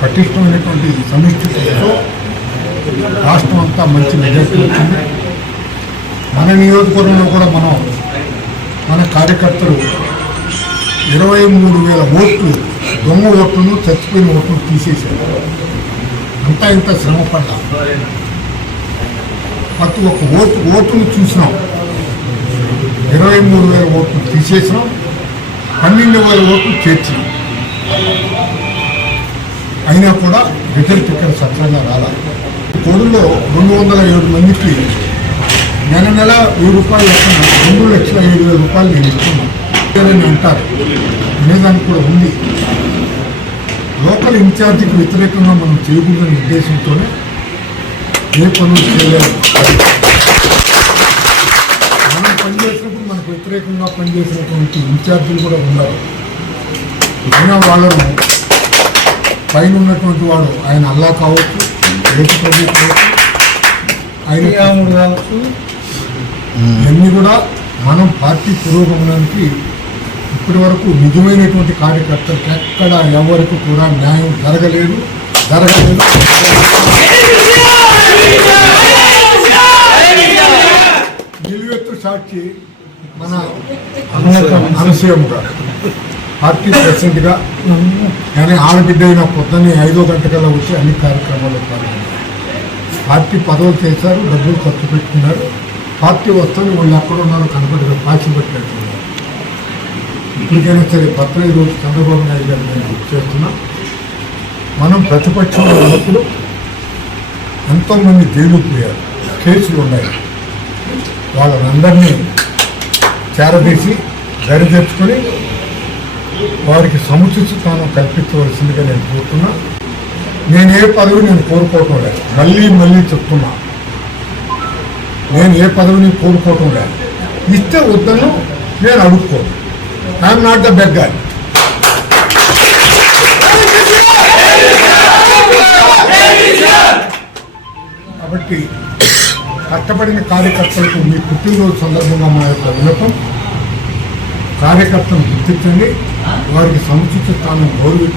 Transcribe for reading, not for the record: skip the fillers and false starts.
పటిష్టమైనటువంటి సమిష్టితో రాష్ట్రం అంతా మంచి మెజార్టీ వచ్చింది. మన నియోజకవర్గంలో కూడా మన కార్యకర్తలు 23,000 ఓట్లు దొంగ ఓట్లను చచ్చిపోయిన ఓట్లను తీసేశారు. అంతా ఇంత శ్రమ పడ్డా ప్రతి ఒక్క ఓటును చూసినాం. 23,000 ఓట్లు తీసేసినాం, 12,000 ఓట్లు చేర్చినాం. అయినా కూడా రిజల్ట్ ఇక్కడ సక్రమంగా రాలేదు. కోడులో 207 మందికి నెల 1000 రూపాయలు లెక్కన 2,07,000 రూపాయలు నేను ఇస్తున్నాను అని అంటారు. వినేదానికి కూడా ఉంది. లోకల్ ఇన్ఛార్జికి వ్యతిరేకంగా మనం చేయకూడదనే ఉద్దేశంతోనే ఏ పనులు చేయలేదు. మనం పనిచేసినప్పుడు మనకు వ్యతిరేకంగా పనిచేసినటువంటి ఇన్ఛార్జీలు కూడా ఉన్నారు. అయినా వాళ్ళను పైన ఉన్నటువంటి వాడు ఆయన అల్లా కావచ్చు, రేపు ఆయన కావచ్చు, ఇవన్నీ కూడా మనం పార్టీ పురోగమనానికి ఇప్పటి వరకు నిజమైనటువంటి కార్యకర్తలకు ఎక్కడ ఎవరికి కూడా న్యాయం జరగలేదు. నిలువెత్తు సాక్షి మన అనసూయమ్మ గారు పార్టీ ప్రెసిడెంట్గా కానీ ఆడబిడ్డ అయిన పొద్దున్నే 5 గంటకల్లా వచ్చి అన్ని కార్యక్రమాల్లో పాల్గొన్నారు. పార్టీ పదవులు చేశారు, డబ్బులు ఖర్చు పెట్టుకున్నారు. పార్టీ వస్తుంది వాళ్ళు ఎక్కడ ఉన్నారో కనపడగా పాచి పెట్టినట్టున్నారు. ఇప్పటికైనా సరే భర్త ఈరోజు చంద్రబాబు నాయుడు గారు నేను గుర్తు చేస్తున్నా. మనం ప్రతిపక్షంలో ఉన్నప్పుడు ఎంతోమంది జైలు పోయారు, కేసులు ఉన్నాయి. వాళ్ళందరినీ చేరదీసి దరి తెచ్చుకొని వారికి సముచిత స్థానం కల్పించవలసిందిగా నేను కోరుతున్నా. నేను ఏ పదవి నేను కోరుకోవటం లేదు, మళ్ళీ చెప్తున్నా. నేను ఏ పదవిని కోరుకోవటం లేదు. ఇస్తే వద్దను నేను అడుక్కోను. I'm not the beggar. కాబట్టి కష్టపడిన కార్యకర్తలకు మీ పుట్టినరోజు సందర్భంగా మా యొక్క విన్నపం, కార్యకర్తను గుర్తించండి, వారికి సముచిత స్థానం గౌరవించండి.